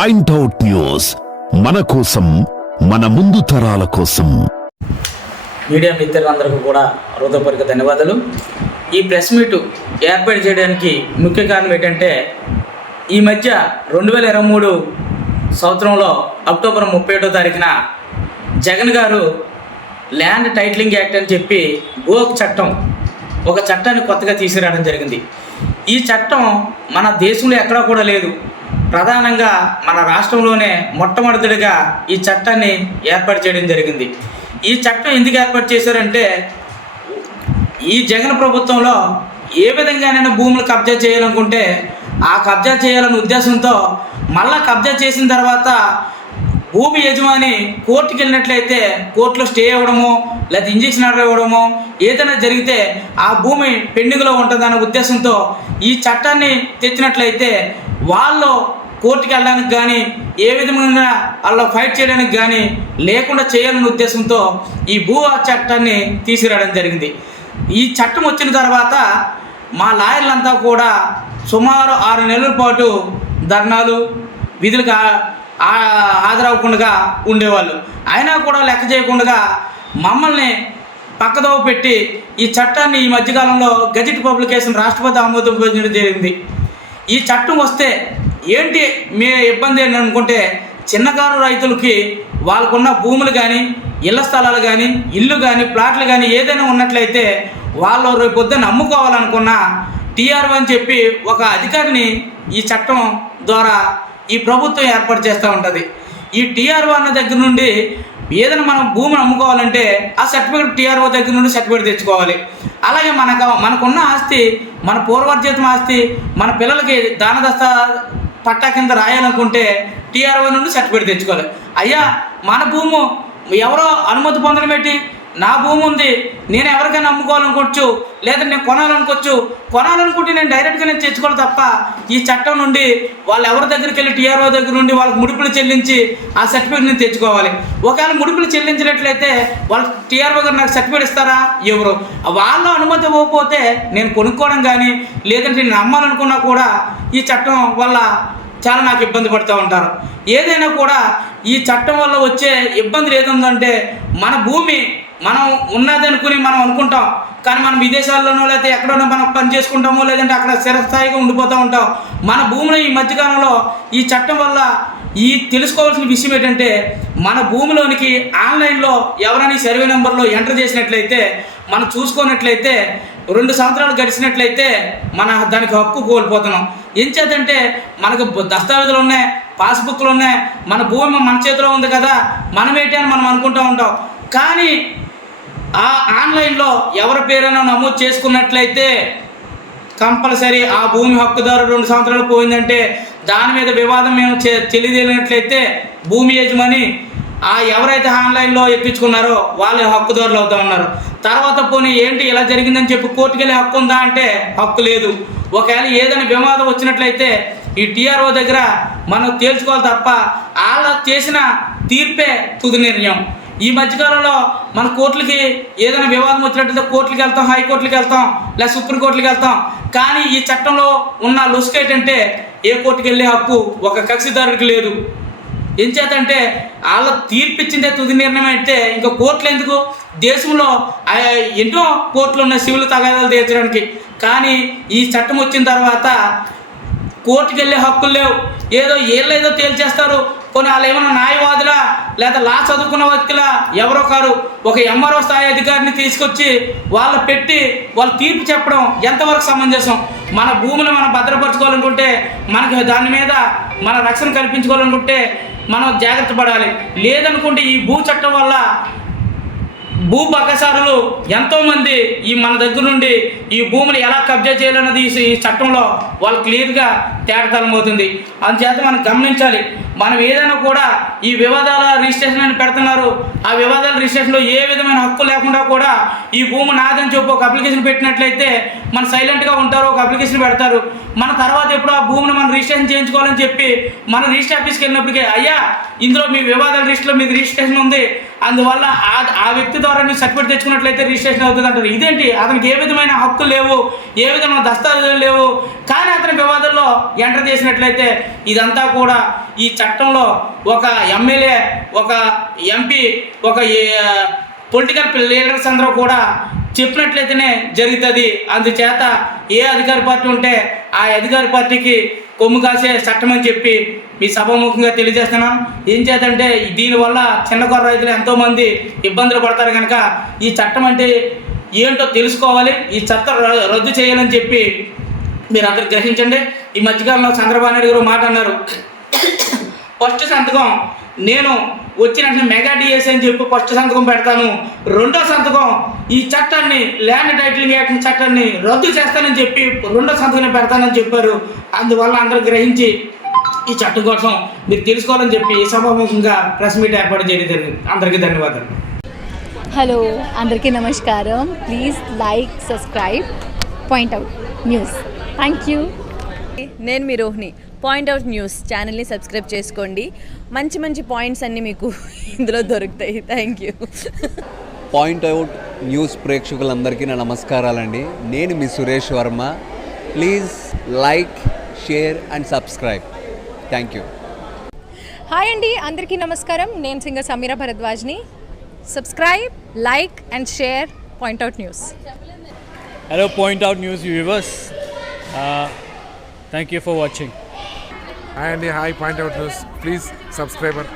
Point out news మన కోసం మన ముందు తరాల కోసం. మీడియా మిత్రులందరికీ కూడా హృదయపూర్వక ధన్యవాదాలు. ఈ ప్రెస్ మీట్ ఏర్పాటు చేయడానికి ముఖ్య కారణం ఏంటంటే ఈ మధ్య రెండు వేల ఇరవై మూడు సంవత్సరంలో అక్టోబర్ ముప్పై ఒకటో తారీఖున జగన్ గారు ల్యాండ్ టైటిలింగ్ యాక్ట్ అని చెప్పి గోక్ చట్టం ఒక చట్టాన్ని కొత్తగా తీసుకురావడం జరిగింది. ఈ చట్టం మన దేశంలో ఎక్కడా కూడా లేదు. ప్రధానంగా మన రాష్ట్రంలోనే మొట్టమొదటిగా ఈ చట్టాన్ని ఏర్పాటు చేయడం జరిగింది. ఈ చట్టం ఎందుకు ఏర్పాటు చేశారంటే ఈ జగన్ ప్రభుత్వంలో ఏ విధంగానైనా భూములు కబ్జా చేయాలనుకుంటే ఆ కబ్జా చేయాలనే ఉద్దేశంతో మళ్ళా కబ్జా చేసిన తర్వాత భూమి యజమాని కోర్టుకి వెళ్ళినట్లయితే కోర్టులో స్టే ఇవ్వడము లేదా ఇంజక్షన్ ఆర్డర్ ఇవ్వడము ఏదైనా జరిగితే ఆ భూమి పెండింగ్లో ఉంటుందనే ఉద్దేశంతో ఈ చట్టాన్ని తెచ్చినట్లయితే వాళ్ళు కోర్టుకి వెళ్ళడానికి కానీ ఏ విధంగా వాళ్ళ ఫైట్ చేయడానికి కానీ లేకుండా చేయాలనే ఉద్దేశంతో ఈ భూ చట్టాన్ని తీసుకురావడం జరిగింది. ఈ చట్టం వచ్చిన తర్వాత మా లాయర్లంతా కూడా సుమారు ఆరు నెలల పాటు ధర్నాలు విధులకు హాజరవ్వకుండా ఉండేవాళ్ళు. అయినా కూడా లెక్క చేయకుండా మమ్మల్ని పక్కదోవ పెట్టి ఈ చట్టాన్ని ఈ మధ్యకాలంలో గజెట్ పబ్లికేషన్ రాష్ట్రపతి ఆమోదం పొందడం జరిగింది. ఈ చట్టం వస్తే ఏంటి మీ ఇబ్బంది అని అనుకుంటే చిన్నకారు రైతులకి వాళ్ళకున్న భూములు కానీ ఇళ్ళ స్థలాలు కానీ ఇల్లు కానీ ప్లాట్లు కానీ ఏదైనా ఉన్నట్లయితే వాళ్ళు రేపు పొద్దున్న అమ్ముకోవాలనుకున్న టీఆర్ఓ అని చెప్పి ఒక అధికారిని ఈ చట్టం ద్వారా ఈ ప్రభుత్వం ఏర్పాటు చేస్తూ ఉంటుంది. ఈ టీఆర్ఓ అన్న దగ్గర నుండి ఏదైనా మనం భూమిని అమ్ముకోవాలంటే ఆ సర్టిఫికేట్ టీఆర్ఓ దగ్గర నుండి సర్టిఫికేట్ తెచ్చుకోవాలి. అలాగే మనకు మనకున్న ఆస్తి మన పూర్వార్జితం ఆస్తి మన పిల్లలకి దానదస్త పట్టా కింద రాయాలనుకుంటే టీఆర్ఓ నుండి సర్టిఫికేట్ తెచ్చుకోవాలి. అయ్యా మన భూము ఎవరో అనుమతి పొందడం ఏంటి? నా భూమి ఉంది నేను ఎవరికైనా అమ్ముకోవాలనుకోవచ్చు లేదా నేను కొనాలనుకోవచ్చు కొనాలనుకుంటే నేను డైరెక్ట్గా నేను తెచ్చుకోవాలి తప్ప ఈ చట్టం నుండి వాళ్ళు ఎవరి దగ్గరికి వెళ్ళి టీఆర్ఓ దగ్గర నుండి వాళ్ళకి ముడుపులు చెల్లించి ఆ సర్టిఫికేట్ నేను తెచ్చుకోవాలి. ఒకవేళ ముడుపులు చెల్లించినట్లయితే వాళ్ళు టీఆర్ఓ గారు నాకు సర్టిఫికేట్ ఇస్తారా? ఎవరు? వాళ్ళ అనుమతి ఇవ్వకపోతే నేను కొనుక్కోవడం కానీ లేదంటే నేను అమ్మాలనుకున్నా కూడా ఈ చట్టం వల్ల చాలా నాకు ఇబ్బంది పడుతూ ఉంటారు. ఏదైనా కూడా ఈ చట్టం వల్ల వచ్చే ఇబ్బందులు ఏదుందంటే మన భూమి మనం ఉన్నది అనుకుని మనం అనుకుంటాం. కానీ మనం విదేశాల్లోనో లేకపోతే ఎక్కడోనో మనం పని చేసుకుంటామో లేదంటే అక్కడ స్థిరస్థాయిగా ఉండిపోతూ ఉంటాం. మన భూమిలో ఈ మధ్యకాలంలో ఈ చట్టం వల్ల ఈ తెలుసుకోవాల్సిన విషయం ఏంటంటే మన భూమిలోనికి ఆన్లైన్లో ఎవరైనా సర్వే నెంబర్లో ఎంటర్ చేసినట్లయితే మనం చూసుకున్నట్లయితే రెండు సంవత్సరాలు గడిచినట్లయితే మన దానికి హక్కు కోల్పోతున్నాం. ఏం చేద్దంటే మనకు దస్తావేజులు ఉన్నాయి పాస్బుక్లు ఉన్నాయి మన భూమి మన చేతిలో ఉంది కదా మనమేంటి అని మనం అనుకుంటూ ఉంటాం. కానీ ఆ ఆన్లైన్లో ఎవరి పేరైనా నమోదు చేసుకున్నట్లయితే కంపల్సరీ ఆ భూమి హక్కుదారు రెండు సంవత్సరాలు పోయిందంటే దాని మీద వివాదం మేము తెలియజేయనట్లయితే భూమి యజమాని ఆ ఎవరైతే ఆన్లైన్లో ఎక్కించుకున్నారో వాళ్ళే హక్కుదారులు అవుతా ఉన్నారు తర్వాత పోనీ ఏంటి ఇలా జరిగిందని చెప్పి కోర్టుకు వెళ్ళే హక్కు ఉందా అంటే హక్కు లేదు. ఒకవేళ ఏదైనా వివాదం వచ్చినట్లయితే ఈ టీఆర్ఓ దగ్గర మనం తేల్చుకోవాలి తప్ప వాళ్ళ చేసిన తీర్పే తుది నిర్ణయం. ఈ మధ్యకాలంలో మన కోర్టులకి ఏదైనా వివాదం వచ్చినట్లయితే కోర్టులకు వెళ్తాం హైకోర్టులకి వెళ్తాం లేదా సుప్రీంకోర్టులకి వెళ్తాం. కానీ ఈ చట్టంలో ఉన్న లుసుక ఏంటంటే ఏ కోర్టుకి వెళ్ళే హక్కు ఒక కక్షిదారుడికి లేదు. ఏం చేతంటే వాళ్ళ తీర్పిచ్చిందే తుది నిర్ణయం అయితే ఇంకా కోర్టులు ఎందుకు? దేశంలో ఆ, ఎన్నో కోర్టులు ఉన్నాయి సివిల్ తగాదాలు తీర్చడానికి. కానీ ఈ చట్టం వచ్చిన తర్వాత కోర్టుకు వెళ్ళే హక్కులు లేవు. ఏదో ఏళ్ళేదో తేల్చేస్తారు కొన్ని వాళ్ళు ఏమైనా న్యాయవాదులా లేదా లా చదువుకున్న వ్యక్తుల? ఎవరో కారు ఒక ఎంఆర్ఓ స్థాయి అధికారిని తీసుకొచ్చి వాళ్ళు పెట్టి వాళ్ళు తీర్పు చెప్పడం ఎంతవరకు సమంజసం? మన భూమిని మనం భద్రపరచుకోవాలనుకుంటే మనకి దాని మీద మన రక్షణ కల్పించుకోవాలనుకుంటే మనం జాగ్రత్త పడాలి. లేదనుకుంటే ఈ భూ చట్టం వల్ల భూ బకసారులు ఎంతోమంది ఈ మన దగ్గర నుండి ఈ భూమిని ఎలా కబ్జా చేయాలన్నది ఈ- ఈ చట్టంలో వాళ్ళు క్లియర్గా తేటతలమవుతుంది అందుచేత మనం గమనించాలి. మనం ఏదైనా కూడా ఈ వివాదాల రిజిస్ట్రేషన్ అని పెడుతున్నారు. ఆ వివాదాల రిజిస్ట్రేషన్లో ఏ విధమైన హక్కు లేకుండా కూడా ఈ భూమి నాదని చెప్పి ఒక అప్లికేషన్ పెట్టినట్లయితే మన సైలెంట్గా ఉంటారు ఒక అప్లికేషన్ పెడతారు. మన తర్వాత ఎప్పుడు ఆ భూమిని మనం రిజిస్ట్రేషన్ చేయించుకోవాలని చెప్పి మన రిజిస్టర్ ఆఫీస్కి వెళ్ళినప్పటికీ అయ్యా ఇందులో మీ వివాదాల లిస్టులో మీకు రిజిస్ట్రేషన్ ఉంది. అందువల్ల ఆ ఆ వ్యక్తి ద్వారా మీరు సర్టిఫికేట్ తెచ్చుకున్నట్లయితే రిజిస్ట్రేషన్ అవుతుంది అంటారు. ఇదేంటి? అతనికి ఏ విధమైన హక్కులు లేవు ఏ విధమైన దస్తావేజులు లేవు. కానీ అతని వివాదంలో ఎంటర్ చేసినట్లయితే ఇదంతా కూడా ఈ చట్టంలో ఒక ఎమ్మెల్యే ఒక ఎంపీ ఒక పొలిటికల్ లీడర్స్ అందరూ కూడా చెప్పినట్లయితేనే జరుగుతుంది. అందుచేత ఏ అధికార పార్టీ ఉంటే ఆ అధికార పార్టీకి కొమ్ము కాసే చట్టం అని చెప్పి మీ సభాముఖంగా తెలియజేస్తున్నాం. ఏం చేతంటే దీనివల్ల చిన్న కొర రైతులు ఎంతోమంది ఇబ్బందులు పడతారు కనుక ఈ చట్టం అంటే ఏంటో తెలుసుకోవాలి. ఈ చట్టం ర- రద్దు చేయాలని చెప్పి మీరు అందరు గ్రహించండి. ఈ మధ్యకాలంలో చంద్రబాబు నాయుడు గారు మాట అన్నారు. ఫస్ట్ సంతకం నేను వచ్చిన వెంటనే మెగా డిఎస్ అని చెప్పి ఫస్ట్ సంతకం పెడతాను. రెండో సంతకం ఈ చట్టాన్ని ల్యాండ్ టైటిలింగ్ యాక్ట్ చట్టాన్ని రద్దు చేస్తానని చెప్పి రెండో సంతకం పెడతానని చెప్పారు. అందువల్ల అందరూ గ్రహించి ఈ చట్టం కోసం మీరు తెలుసుకోవాలని చెప్పి ఈ సభాముఖంగా ప్రెస్ మీట్ ఏర్పాటు చేయడం జరిగింది. అందరికీ ధన్యవాదాలు. హలో అందరికీ నమస్కారం. Please like subscribe point out. News. Thank you నేను మీ రోహిణి. పాయింట్ అవుట్ న్యూస్ ఛానల్ని సబ్స్క్రైబ్ చేసుకోండి. మంచి మంచి పాయింట్స్ అన్నీ మీకు ఇందులో దొరుకుతాయి. Thank you point out news ప్రేక్షకులందరికీ నా నమస్కారాలండి. నేను మీ Suresh Varma. Please like share and subscribe. Thank you hi అండి అందరికీ నమస్కారం. నేను singer Sameera భరద్వాజ్ని. Subscribe like and share point out news. Hello, Point Out News viewers. Uh, thank you for watching. Hi అండి hi point out news please subscriber